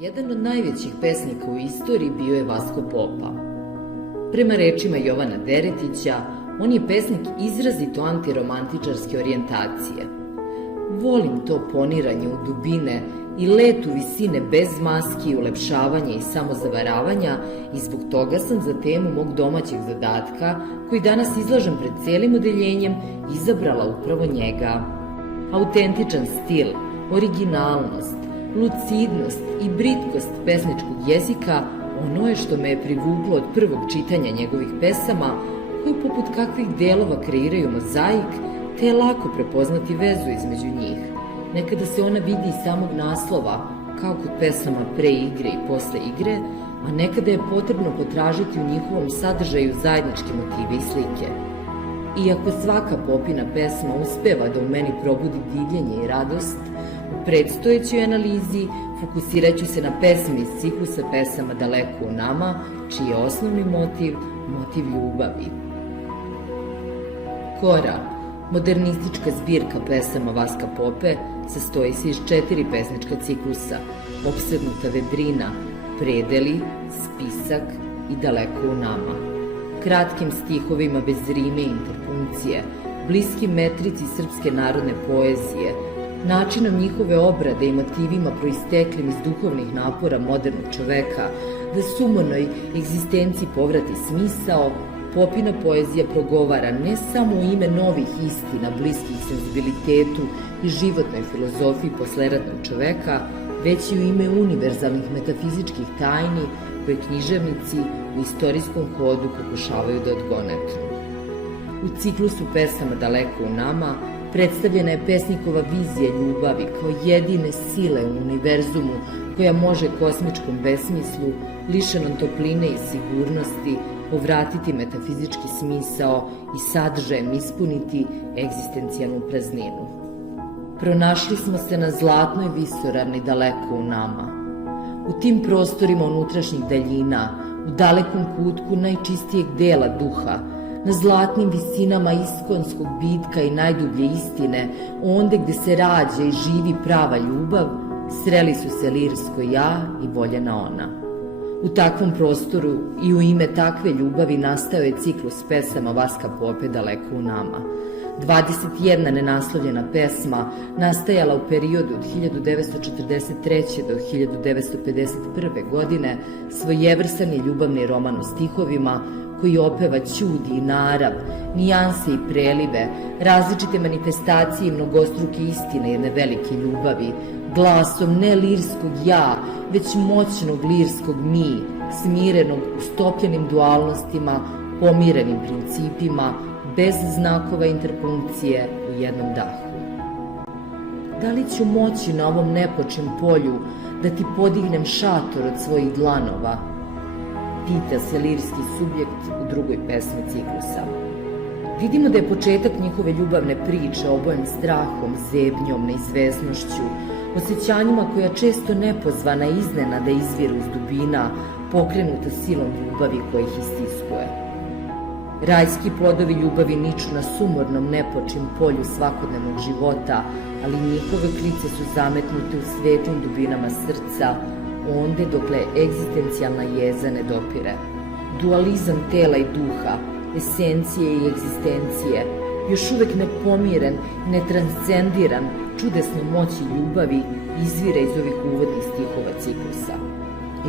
Jedan od najvećih pesnika u istoriji bio je Vasko Popa. Prema rečima Jovana Deretića, on je pesnik izrazito antiromantičarske orijentacije. Volim to poniranje u dubine i let u visine bez maski, ulepšavanja i samozavaravanja i zbog toga sam za temu mog domaćeg zadatka, koji danas izlažem pred celim odeljenjem, izabrala upravo njega. Autentičan stil, originalnost, lucidnost i britkost pesničkog jezika ono je što me je privuklo od prvog čitanja njegovih pesama, koji poput kakvih delova kreiraju mozaik, te je lako prepoznati vezu između njih. Nekada se ona vidi iz samog naslova, kao kod pesama pre igre i posle igre, a nekada je potrebno potražiti u njihovom sadržaju zajedničke motive i slike. Iako svaka Popina pesma uspeva da u meni probudi divljenje i radost, u predstojećoj analizi fokusirat ću se na pesme iz ciklusa pesama Daleko u nama, čiji je osnovni motiv ljubavi. Kora, modernistička zbirka pesama Vaska Pope, sastoji se iz 4 pesnička ciklusa: Opsednuta vedrina, Predeli, Spisak i Daleko u nama. Kratkim stihovima bez rime i interpunkcije, bliskim metrici srpske narodne poezije, načinom njihove obrade i motivima proisteklim iz duhovnih napora modernog čoveka, da sumornoj egzistenciji povrati smisao, Popina poezija progovara ne samo u ime novih istina, bliskih senzibilitetu i životnoj filozofiji posleratnog čoveka, već i u ime univerzalnih metafizičkih tajni koje književnici u istorijskom hodu pokušavaju da odgonetnu. U ciklusu pesama Daleko u nama predstavljena je pesnikova vizija ljubavi kao jedine sile u univerzumu koja može kosmičkom besmislu, lišenom topline i sigurnosti, povratiti metafizički smisao i sadržajem ispuniti egzistencijalnu prazninu. Pronašli smo se na zlatnoj visoravni daleko u nama. U tim prostorima unutrašnjih daljina, u dalekom kutku najčistijeg dela duha, na zlatnim visinama iskonskog bitka i najdublje istine, onde gde se rađa i živi prava ljubav, sreli su se lirsko ja i voljena ona. U takvom prostoru i u ime takve ljubavi nastao je ciklus pesama Vaska Pope Daleko u nama. 21 nenaslovljena pesma nastajala u periodu od 1943. do 1951. godine, svojevrsan je ljubavni roman o stihovima koji opeva ćudi i narav, nijanse i prelive, različite manifestacije i mnogostruke istine jedne velike ljubavi, glasom ne lirskog ja, već moćnog lirskog mi, smirenog u stopljenim dualnostima, pomirenim principima, bez znakova interpunkcije u jednom dahu. Da li ću moći na ovom nepočem polju da ti podignem šator od svojih dlanova? Pita se lirski subjekt u drugoj pesmi ciklusa. Vidimo da je početak njihove ljubavne priče obojen strahom, zebnjom, neizvesnošću, osjećanjima koja često nepozvana iznenada izviru iz dubina, pokrenuta silom ljubavi koja ih istiskuje. Rajski plodovi ljubavi niču na sumornom nepočim polju svakodnevnog života, ali njihove klice su zametnute u svetlim dubinama srca, onde dokle egzistencijalna jeza ne dopire. Dualizam tela i duha, esencije i egzistencije, još uvek nepomiren i netranscendiran čudesnom moći ljubavi, izvira iz ovih uvodnih stihova ciklusa.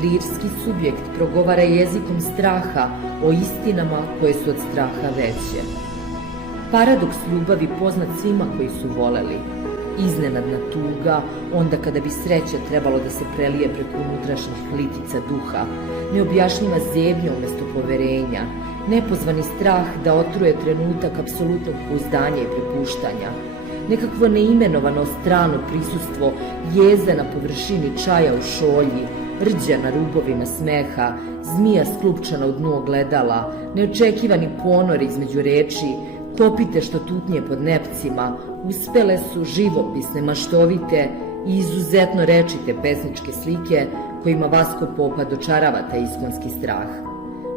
Lirski subjekt progovara jezikom straha o istinama koje su od straha veće. Paradoks ljubavi poznat svima koji su voleli. Iznenadna tuga, onda kada bi sreća trebalo da se prelije preko unutrašnjih litica duha, neobjašnjiva zebnja umesto poverenja, nepozvani strah da otruje trenutak apsolutnog pouzdanja i prepuštanja, nekakvo neimenovano strano prisustvo jeze na površini čaja u šolji, rđa na rubovima smeha, zmija sklupčana u dnu ogledala, neočekivani ponor između reči, kopite što tutnje pod nepcima, uspele su živopisne, maštovite i izuzetno rečite pesničke slike kojima Vasko Popa dočarava taj iskonski strah.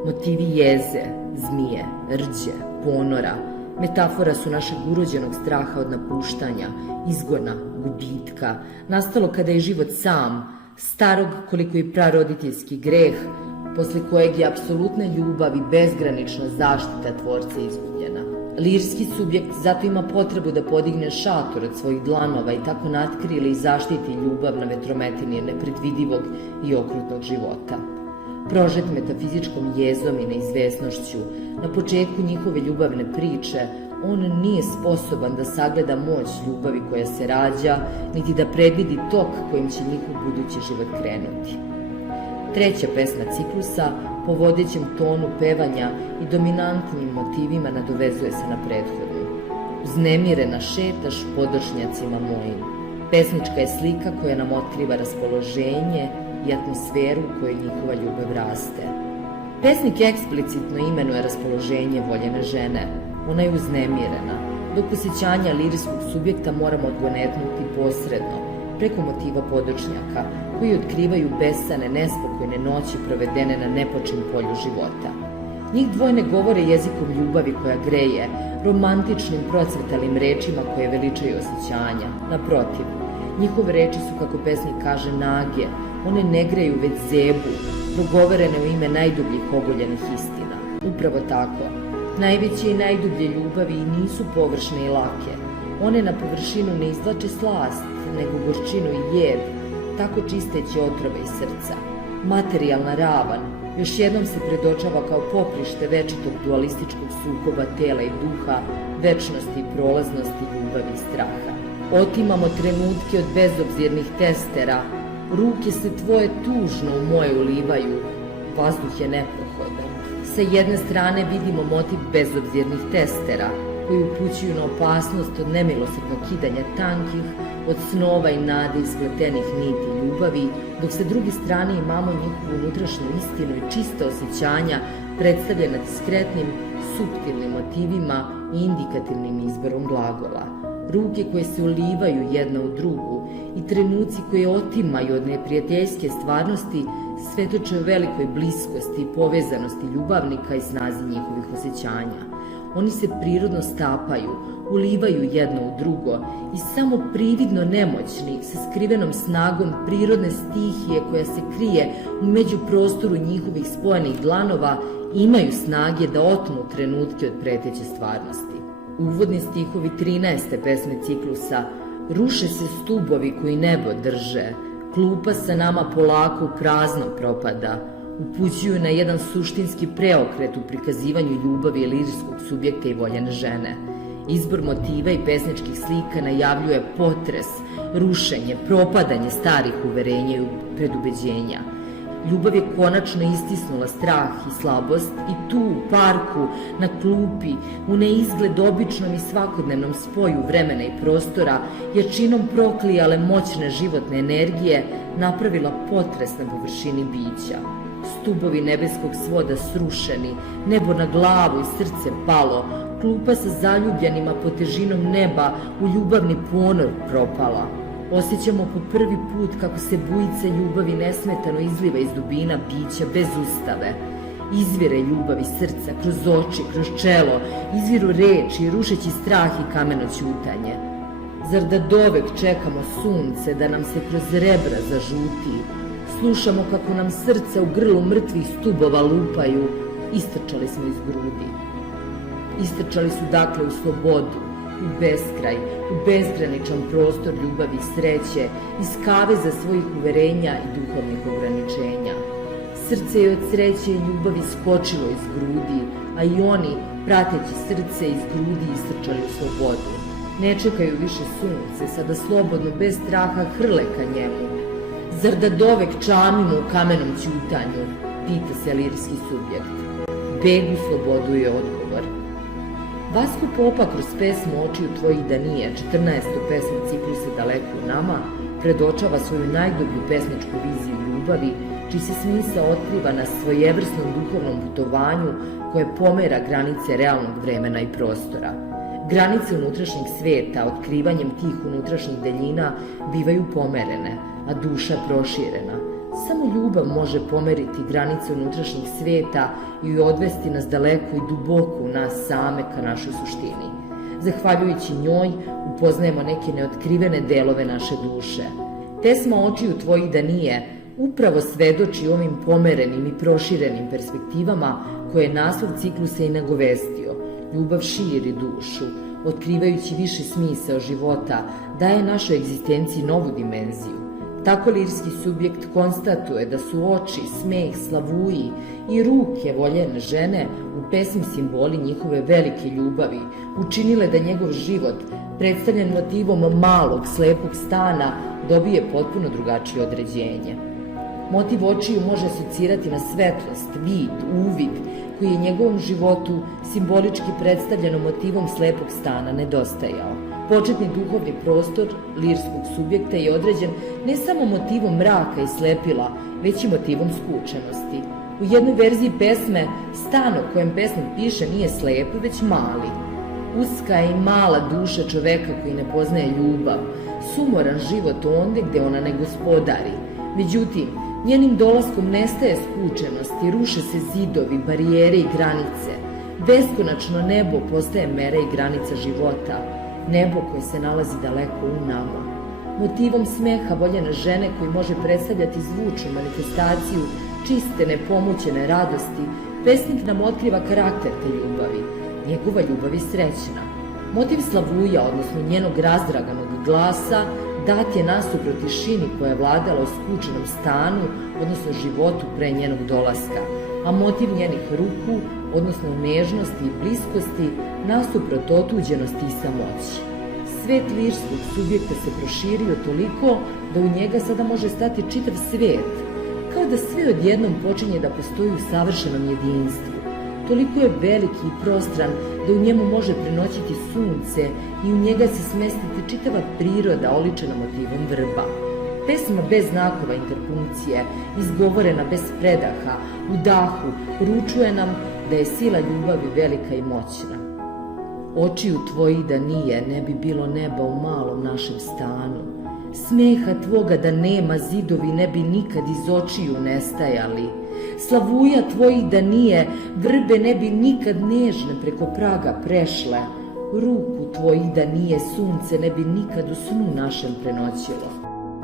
Motivi jeze, zmije, rđe, ponora, metafora su našeg urođenog straha od napuštanja, izgona, gubitka, nastalo kada je život sam, starog koliko i praroditeljski greh, posle kojeg je apsolutna ljubav i bezgranična zaštita tvorca izgubljena. Lirski subjekt zato ima potrebu da podigne šator od svojih dlanova i tako natkrije ili zaštiti ljubav na vetrometini nepredvidivog i okrutnog života. Prožet metafizičkom jezom i neizvesnošću, na početku njihove ljubavne priče, on nije sposoban da sagleda moć ljubavi koja se rađa, niti da predvidi tok kojim će njihov budući život krenuti. Treća pesma ciklusa, po vodećem tonu pevanja i dominantnim motivima, nadovezuje se na prethodnu. Uznemirena šetaš podršnjacima mojim. Pesnička je slika koja nam otkriva raspoloženje i atmosferu u kojoj njihova ljubav raste. Pesnik eksplicitno imenuje raspoloženje voljene žene. Ona je uznemirena, dok osjećanja lirskog subjekta moramo odgonetnuti posredno, preko motiva podočnjaka, koji otkrivaju besane, nespokojne noći provedene na nepočim polju života. Njih dvoje ne govore jezikom ljubavi koja greje, romantičnim procvetalim rečima koje veličaju osjećanja. Naprotiv, njihove reči su, kako pesnik kaže, nage, one ne greju već zebu, progovorene u ime najdubljih ogoljenih istina. Upravo tako, najveće i najdublje ljubavi i nisu površne i lake. One na površinu ne izvlače slast, nego gorčinu i jed, tako čisteći otrove iz srca. Materijalna ravan još jednom se predočava kao poprište večitog dualističkog sukoba tela i duha, večnosti i prolaznosti, ljubavi i straha. Otimamo trenutke od bezobzirnih testera, ruke se tvoje tužno u moje ulivaju, vazduh je neprohodan. Sa jedne strane vidimo motiv bezobzirnih testera, koji upućuju na opasnost od nemilosrdnog kidanja tankih, od snova i nade ispletenih niti ljubavi, dok sa druge strane imamo njihovu unutrašnju istinu i čista osjećanja predstavljena diskretnim, suptilnim motivima i indikativnim izborom glagola. Ruke koje se ulivaju jedna u drugu i trenuci koje otimaju od neprijateljske stvarnosti svedoče o velikoj bliskosti i povezanosti ljubavnika i snazi njihovih osjećanja. Oni se prirodno stapaju, ulivaju jedno u drugo i samo prividno nemoćni, sa skrivenom snagom prirodne stihije koja se krije u međuprostoru njihovih spojenih dlanova, imaju snage da otmu trenutke od preteće stvarnosti. Uvodni stihovi 13. pesme ciklusa: ruše se stubovi koji nebo drže, klupa sa nama polako u prazno propada, upućuju na jedan suštinski preokret u prikazivanju ljubavi lirskog subjekta i voljene žene. Izbor motiva i pesničkih slika najavljuje potres, rušenje, propadanje starih uverenja i predubeđenja. Ljubav je konačno istisnula strah i slabost i tu u parku, na klupi, u neizgled običnom i svakodnevnom spoju vremena i prostora, jačinom proklijale moćne životne energije, napravila potres na površini bića. Stubovi nebeskog svoda srušeni, nebo na glavu i srce palo, klupa sa zaljubljenima pod težinom neba u ljubavni ponor propala. Osjećamo po prvi put kako se bujica ljubavi nesmetano izliva iz dubina bića bez ustave. Izvire ljubav iz srca, kroz oči, kroz čelo, izviru reči, rušeći strah i kameno ćutanje. Zar da dovek čekamo sunce da nam se kroz rebra zažuti? Slušamo kako nam srca u grlu mrtvih stubova lupaju. Istrčali smo iz grudi. Istrčali su dakle u slobodu, u beskraj, u bezgraničan prostor ljubavi i sreće, iz kaveza svojih uverenja i duhovnih ograničenja. Srce je od sreće i ljubavi skočilo iz grudi, a i oni, prateći srce iz grudi, istrčali u slobodu. Ne čekaju više sunce, sada slobodno, bez straha hrle ka njemu. Zar da dovek čamimo u kamenom ćutanju, pita se lirski subjekt. Beg u slobodu je odgovor. Vasko Popa kroz pesmu Očiju tvojih da nije, 14. pesmu ciklusa Daleko u nama, predočava svoju najdublju pesničku viziju ljubavi, čiji se smisao otkriva na svojevrsnom duhovnom putovanju koje pomera granice realnog vremena i prostora. Granice unutrašnjeg sveta, otkrivanjem tih unutrašnjih daljina, bivaju pomerene, a duša proširena. Samo ljubav može pomeriti granice unutrašnjeg sveta i odvesti nas daleko i duboko u nas same ka našoj suštini. Zahvaljujući njoj upoznajemo neke neotkrivene delove naše duše. Pesma Očiju tvojih da nije upravo svedoči ovim pomerenim i proširenim perspektivama koje je naslov ciklusa i nagovestio. Ljubav širi dušu, otkrivajući više smisao života, daje našoj egzistenciji novu dimenziju. Tako lirski subjekt konstatuje da su oči, smeh, slavuji i ruke voljene žene u pesmi simboli njihove velike ljubavi, učinile da njegov život, predstavljen motivom malog, slepog stana, dobije potpuno drugačije određenje. Motiv očiju može asocirati na svetlost, vid, uvid, koji je njegovom životu simbolički predstavljeno motivom slepog stana nedostajao. Početni duhovni prostor lirskog subjekta je određen ne samo motivom mraka i slepila, već i motivom skučenosti. U jednoj verziji pesme stan o kojem pesnik piše nije slep, već mali. Uska i mala duša čoveka koji ne poznaje ljubav, sumoran život onde gde ona ne gospodari. Međutim, njenim dolaskom nestaje skučenost i ruše se zidovi, barijere i granice. Beskonačno nebo postaje mera i granica života, nebo koje se nalazi daleko u nama. Motivom smeha voljene žene koji može predstavljati zvučnu manifestaciju čiste, nepomućene radosti, pesnik nam otkriva karakter te ljubavi. Njegova ljubav je srećna. Motiv slavuja, odnosno njenog razdraganog glasa, dat je nasuprot tišini koja je vladala u skučenom stanu, odnosno životu pre njenog dolaska, a motiv njenih ruku, odnosno nežnosti i bliskosti, nasuprot otuđenosti i samoći. Svet lirskog subjekta se proširio toliko da u njega sada može stati čitav svet, kao da sve odjednom počinje da postoji u savršenom jedinstvu. Toliko je veliki i prostran da u njemu može prenoćiti sunce i u njega se smestiti čitava priroda oličena motivom vrba. Pesma bez znakova interpunkcije, izgovorena bez predaha, u dahu, poručuje nam da je sila ljubavi velika i moćna. Očiju tvojih da nije, ne bi bilo neba u malom našem stanu. Smeha tvoga da nema, zidovi ne bi nikad iz očiju nestajali. Slavuja tvojih da nije, vrbe ne bi nikad nežne preko praga prešle. Ruku tvojih da nije, sunce ne bi nikad u snu našem prenoćilo.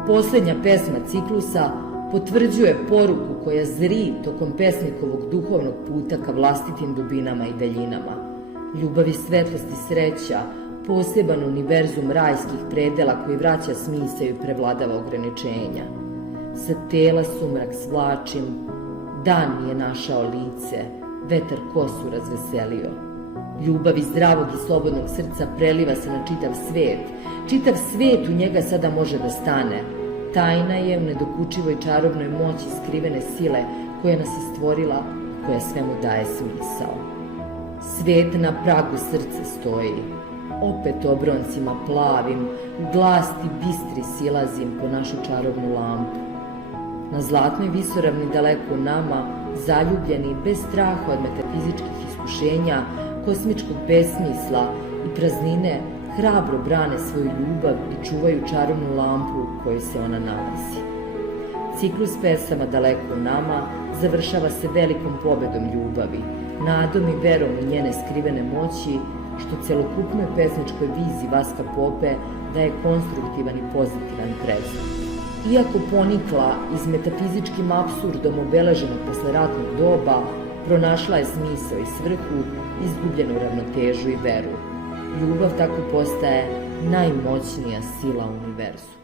Poslednja pesma ciklusa potvrđuje poruku koja zri tokom pesnikovog duhovnog puta ka vlastitim dubinama i daljinama. Ljubav i svetlost i sreća, poseban univerzum rajskih predela koji vraća smisao i prevladava ograničenja. Sa tela sumrak svlačim, dan je našao lice, vetar kosu razveselio. Ljubav iz zdravog i slobodnog srca preliva se na čitav svet u njega sada može da stane. Tajna je u nedokučivoj čarobnoj moći skrivene sile koja nas je stvorila i koja svemu daje smisao. Svet na pragu srca stoji, opet obroncima plavim, u glasti bistri silazim po našu čarobnu lampu. Na zlatnoj visoravni daleko nama, zaljubljeni bez straha od metafizičkih iskušenja, kosmičkog besmisla i praznine, hrabro brane svoju ljubav i čuvaju čarobnu lampu u kojoj se ona nalazi. Ciklus pesama daleko u nama završava se velikom pobedom ljubavi, nadom i verom u njene skrivene moći, što celokupnoj pesničkoj viziji Vaska Pope daje konstruktivan i pozitivan predznak. Iako ponikla iz metafizičkim apsurdom obeleženog posleratnog doba, pronašla je smisao i svrhu, izgubljenu ravnotežu i veru. Ljubav tako postaje najmoćnija sila u univerzumu.